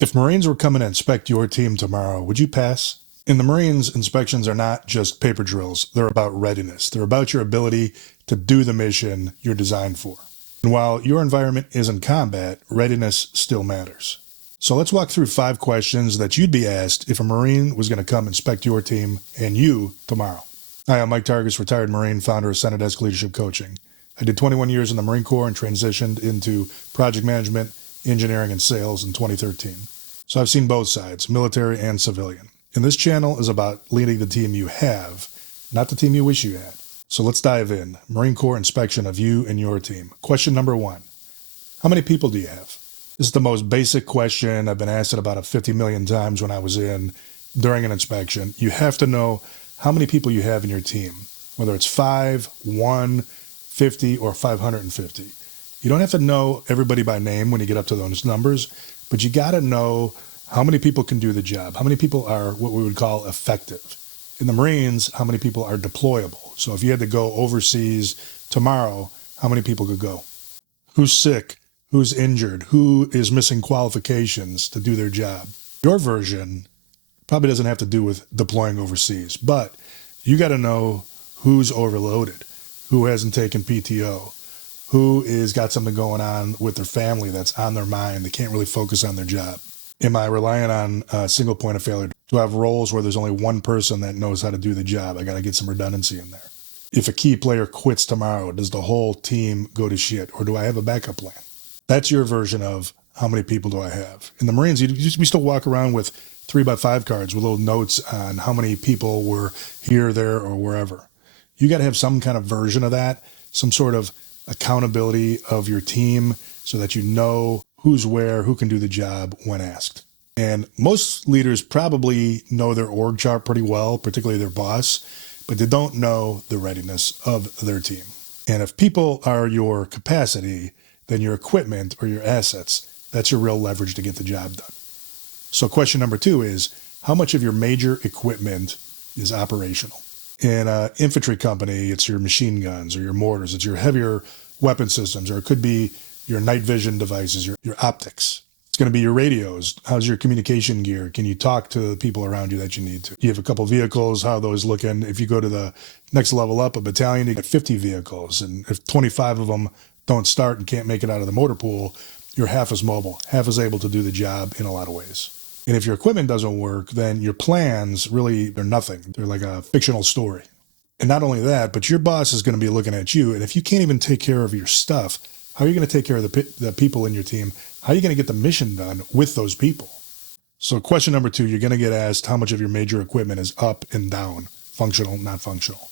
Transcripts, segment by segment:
If Marines were coming to inspect your team tomorrow, would you pass? In the Marines, inspections are not just paper drills. They're about readiness. They're about your ability to do the mission you're designed for. And while your environment isn't combat, readiness still matters. So let's walk through 5 questions that you'd be asked if a Marine was going to come inspect your team and you tomorrow. Hi, I'm Mike Targus, retired Marine, founder of Center Desk Leadership Coaching. I did 21 years in the Marine Corps and transitioned into project management, engineering, and sales in 2013. So I've seen both sides, military and civilian. And this channel is about leading the team you have, not the team you wish you had. So let's dive in. Marine Corps inspection of you and your team. Question number 1. How many people do you have? This is the most basic question. I've been asked it about 50 million times when I was in during an inspection. You have to know how many people you have in your team, whether it's 5, 1, 50, or 550. You don't have to know everybody by name when you get up to those numbers, but you got to know how many people can do the job, how many people are what we would call effective. In the Marines, how many people are deployable. So if you had to go overseas tomorrow, how many people could go? Who's sick? Who's injured? Who is missing qualifications to do their job? Your version probably doesn't have to do with deploying overseas, but you got to know who's overloaded, who hasn't taken PTO, who is got something going on with their family that's on their mind. They can't really focus on their job. Am I relying on a single point of failure? Do I have roles where there's only one person that knows how to do the job? I got to get some redundancy in there. If a key player quits tomorrow, does the whole team go to shit, or do I have a backup plan? That's your version of how many people do I have. In the Marines, we still walk around with 3x5 cards with little notes on how many people were here, there, or wherever. You got to have some kind of version of that, some sort of accountability of your team so that you know who's where, who can do the job when asked. And most leaders probably know their org chart pretty well, particularly their boss, but they don't know the readiness of their team. And if people are your capacity, then your equipment or your assets, that's your real leverage to get the job done. So question number 2 is, how much of your major equipment is operational? In an infantry company, it's your machine guns or your mortars, it's your heavier weapon systems, or it could be your night vision devices, your optics. It's going to be your radios. How's your communication gear? Can you talk to the people around you that you need to? You have a couple vehicles, how are those looking? If you go to the next level up, a battalion, you get 50 vehicles. And if 25 of them don't start and can't make it out of the motor pool, you're half as mobile, half as able to do the job in a lot of ways. And if your equipment doesn't work, then your plans really, they're nothing. They're like a fictional story. And not only that, but your boss is going to be looking at you. And if you can't even take care of your stuff, how are you going to take care of the people in your team? How are you going to get the mission done with those people? So question number 2, you're going to get asked how much of your major equipment is up and down, functional, not functional.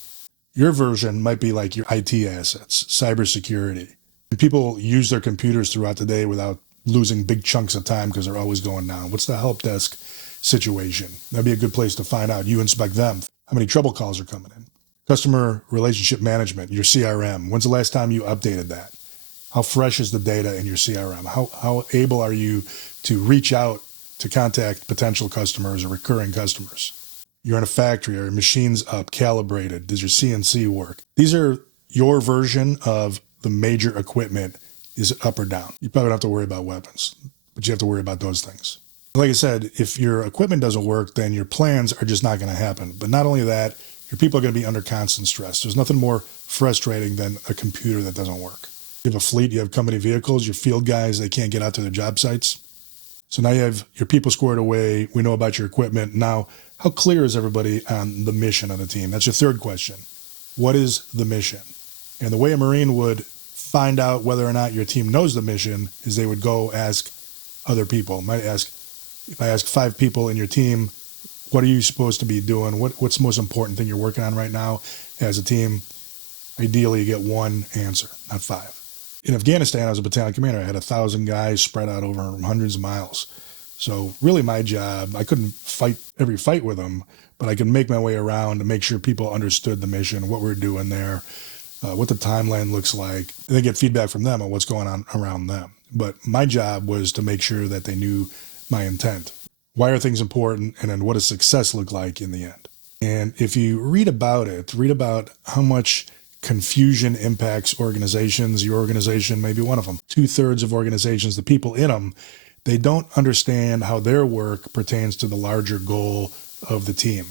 Your version might be like your IT assets, cybersecurity. People use their computers throughout the day without losing big chunks of time because they're always going down. What's the help desk situation? That'd be a good place to find out. You inspect them. How many trouble calls are coming in? Customer relationship management, your CRM. When's the last time you updated that? How fresh is the data in your CRM? How able are you to reach out to contact potential customers or recurring customers? You're in a factory. Are your machines up, calibrated? Does your CNC work? These are your version of the major equipment. Is it up or down? You probably don't have to worry about weapons, but you have to worry about those things. Like I said, if your equipment doesn't work, then your plans are just not going to happen. But not only that, your people are going to be under constant stress. There's nothing more frustrating than a computer that doesn't work. You have a fleet, you have company vehicles, your field guys, they can't get out to their job sites. So now you have your people squared away. We know about your equipment. Now, how clear is everybody on the mission of the team? That's your 3rd question. What is the mission? And the way a Marine would find out whether or not your team knows the mission is they would go ask other people. If I ask 5 people in your team, what are you supposed to be doing? What's the most important thing you're working on right now as a team? Ideally, you get 1 answer, not 5. In Afghanistan, I was a battalion commander. I had 1,000 guys spread out over hundreds of miles. So really my job, I couldn't fight every fight with them, but I could make my way around to make sure people understood the mission, what we're doing there, what the timeline looks like, and then get feedback from them on what's going on around them. But my job was to make sure that they knew my intent. Why are things important? And then what does success look like in the end? And if you read about it, read about how much confusion impacts organizations. Your organization may be one of them. 2/3 of organizations, the people in them, They don't understand how their work pertains to the larger goal of the team.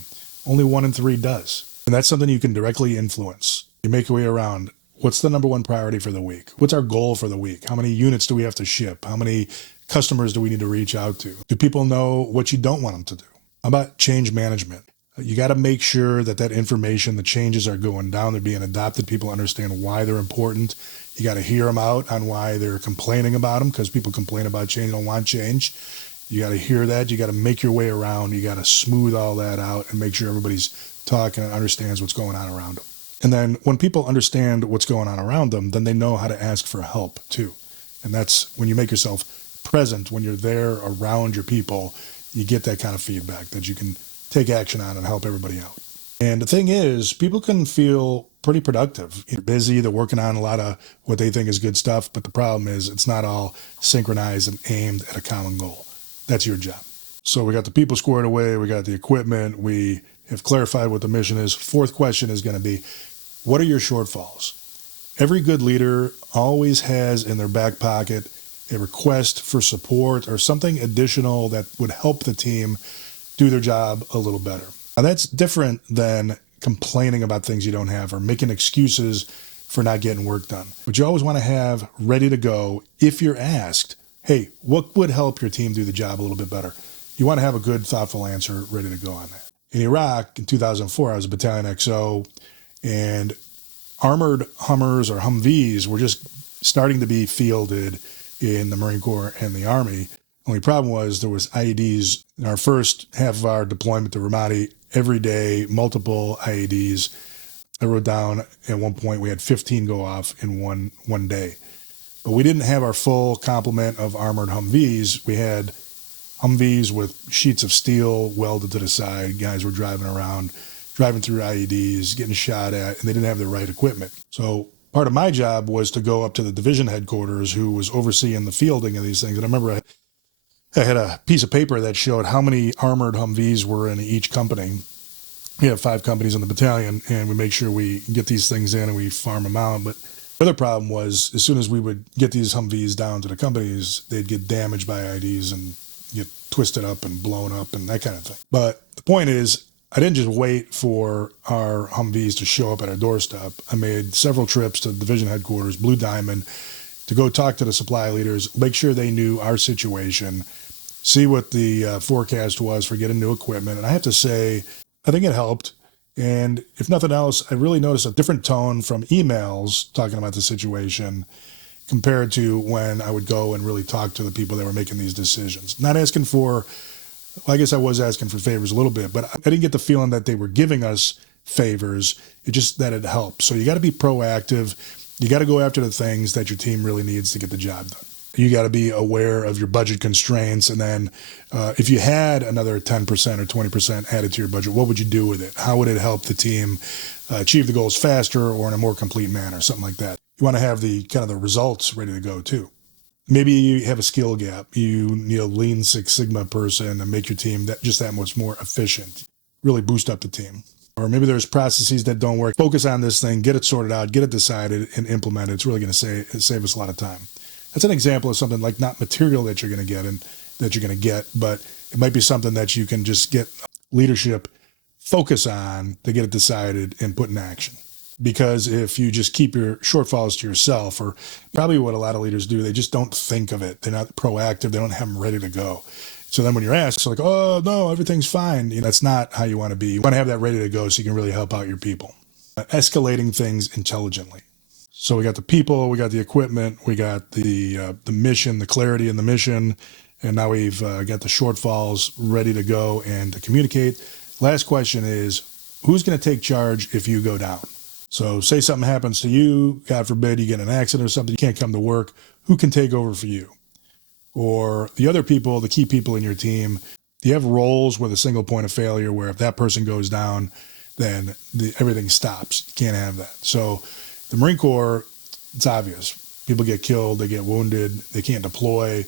Only 1 in 3 does. And that's something you can directly influence. You make your way around. What's the number one priority for the week? What's our goal for the week? How many units do we have to ship? How many customers do we need to reach out to? Do people know what you don't want them to do? How about change management? You got to make sure that that information, the changes are going down, they're being adopted. People understand why they're important. You got to hear them out on why they're complaining about them, because people complain about change, don't want change. You got to hear that. You got to make your way around. You got to smooth all that out and make sure everybody's talking and understands what's going on around them. And then when people understand what's going on around them, then they know how to ask for help too. And that's when you make yourself present, when you're there around your people, you get that kind of feedback that you can take action on and help everybody out. And the thing is, people can feel pretty productive. They're busy, they're working on a lot of what they think is good stuff, but the problem is it's not all synchronized and aimed at a common goal. That's your job. So we got the people squared away, we got the equipment, we have clarified what the mission is. Fourth question is going to be, what are your shortfalls? Every good leader always has in their back pocket a request for support or something additional that would help the team do their job a little better. Now that's different than complaining about things you don't have or making excuses for not getting work done. But you always want to have ready to go if you're asked, hey, what would help your team do the job a little bit better? You want to have a good, thoughtful answer ready to go on that. In Iraq in 2004, I was a battalion XO, and armored Hummers or Humvees were just starting to be fielded in the Marine Corps and the Army. Only problem was there was IEDs in our first half of our deployment to Ramadi every day, multiple IEDs. I wrote down at one point we had 15 go off in one day. But we didn't have our full complement of armored Humvees. We had Humvees with sheets of steel welded to the side. Guys were driving around, driving through IEDs, getting shot at, and they didn't have the right equipment. So part of my job was to go up to the division headquarters who was overseeing the fielding of these things. And I remember I had a piece of paper that showed how many armored Humvees were in each company. We have 5 companies in the battalion, and we make sure we get these things in and we farm them out. But the other problem was as soon as we would get these Humvees down to the companies, they'd get damaged by IEDs and get twisted up and blown up and that kind of thing. But the point is, I didn't just wait for our Humvees to show up at our doorstep. I made several trips to division headquarters, Blue Diamond, to go talk to the supply leaders, make sure they knew our situation, see what the forecast was for getting new equipment. And I have to say, I think it helped. And if nothing else, I really noticed a different tone from emails talking about the situation compared to when I would go and really talk to the people that were making these decisions. Not asking for, well, I guess I was asking for favors a little bit, but I didn't get the feeling that they were giving us favors. It's just that it helped. So you got to be proactive. You got to go after the things that your team really needs to get the job done. You got to be aware of your budget constraints. And then if you had another 10% or 20% added to your budget, what would you do with it? How would it help the team achieve the goals faster or in a more complete manner, something like that? You want to have the kind of the results ready to go too. Maybe you have a skill gap. You need a Lean Six Sigma person and make your team that much more efficient, really boost up the team. Or maybe there's processes that don't work. Focus on this thing, get it sorted out, get it decided, and implement it. It's really going to save us a lot of time. That's an example of something like not material that you're going to get, but it might be something that you can just get leadership focus on to get it decided and put in action. Because if you just keep your shortfalls to yourself, or probably what a lot of leaders do, they just don't think of it. They're not proactive. They don't have them ready to go. So then when you're asked, it's like, oh, no, everything's fine. That's not how you want to be. You want to have that ready to go so you can really help out your people. Escalating things intelligently. So we got the people, we got the equipment, we got the mission, the clarity in the mission, and now we've got the shortfalls ready to go and to communicate. Last question is, who's going to take charge if you go down? So say something happens to you, God forbid you get in an accident or something, you can't come to work, who can take over for you? Or the other people, the key people in your team, do you have roles with a single point of failure where if that person goes down, then everything stops? You can't have that. So the Marine Corps, it's obvious. People get killed, they get wounded, they can't deploy,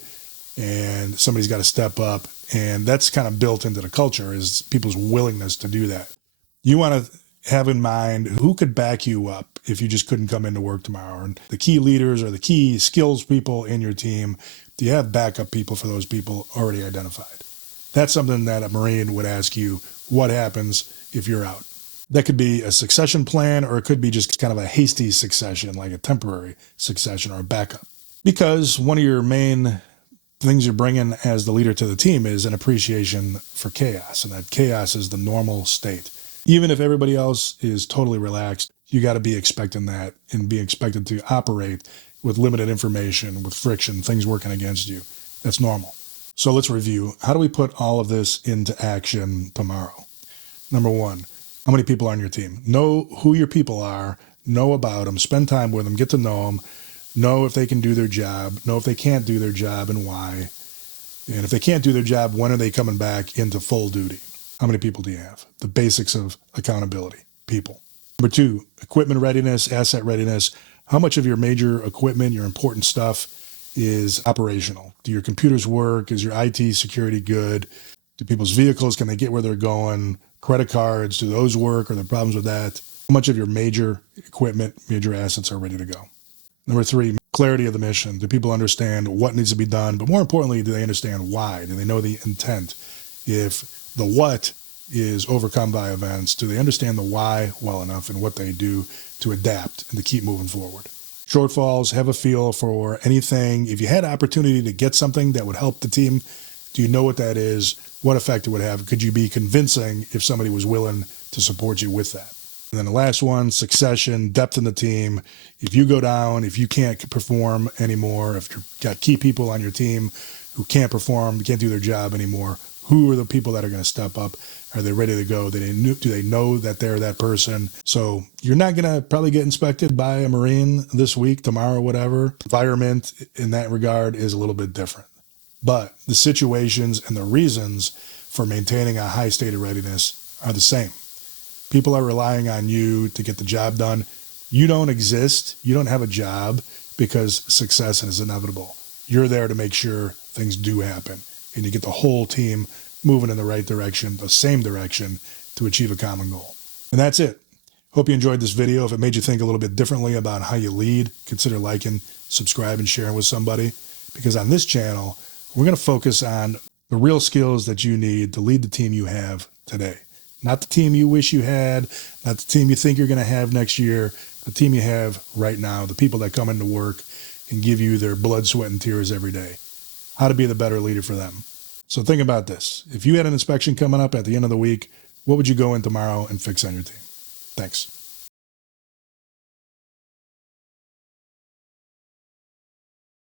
and somebody's got to step up. And that's kind of built into the culture, is people's willingness to do that. You want to have in mind who could back you up if you just couldn't come into work tomorrow. And the key leaders or the key skills people in your team, Do you have backup people for those people already identified? That's something that a Marine would ask you, what happens if you're out? That could be a succession plan, or it could be just kind of a hasty succession, like a temporary succession or a backup. Because one of your main things you're bringing as the leader to the team is an appreciation for chaos, and that chaos is the normal state. Even if everybody else is totally relaxed, you got to be expecting that and be expected to operate with limited information, with friction, things working against you. That's normal. So let's review. How do we put all of this into action tomorrow? Number one, how many people are on your team? Know who your people are, know about them, spend time with them, get to know them, know if they can do their job, know if they can't do their job and why. And if they can't do their job, when are they coming back into full duty? How many people do you have? The basics of accountability, people. Number two, equipment readiness, asset readiness. How much of your major equipment, your important stuff, is operational? Do your computers work? Is your IT security good? Do people's vehicles, can they get where they're going? Credit cards, do those work? Are there problems with that? How much of your major equipment, major assets are ready to go? Number three, clarity of the mission. Do people understand what needs to be done? But more importantly, do they understand why? Do they know the intent? If the what is overcome by events, do they understand the why well enough and what they do to adapt and to keep moving forward? Shortfalls, have a feel for anything. If you had opportunity to get something that would help the team, do you know what that is? What effect it would have? Could you be convincing if somebody was willing to support you with that? And then the last one, succession, depth in the team. If you go down, if you can't perform anymore, if you've got key people on your team who can't perform, can't do their job anymore, who are the people that are going to step up? Are they ready to go? Do they know that they're that person? So you're not going to probably get inspected by a Marine this week, tomorrow, whatever. Environment in that regard is a little bit different. But the situations and the reasons for maintaining a high state of readiness are the same. People are relying on you to get the job done. You don't exist. You don't have a job because success is inevitable. You're there to make sure things do happen, and you get the whole team moving in the right direction, the same direction, to achieve a common goal. And that's it. Hope you enjoyed this video. If it made you think a little bit differently about how you lead, consider liking, subscribe, and sharing with somebody. Because on this channel, we're going to focus on the real skills that you need to lead the team you have today. Not the team you wish you had, not the team you think you're going to have next year, the team you have right now, the people that come into work and give you their blood, sweat, and tears every day. How to be the better leader for them. So think about this. If you had an inspection coming up at the end of the week, what would you go in tomorrow and fix on your team? Thanks.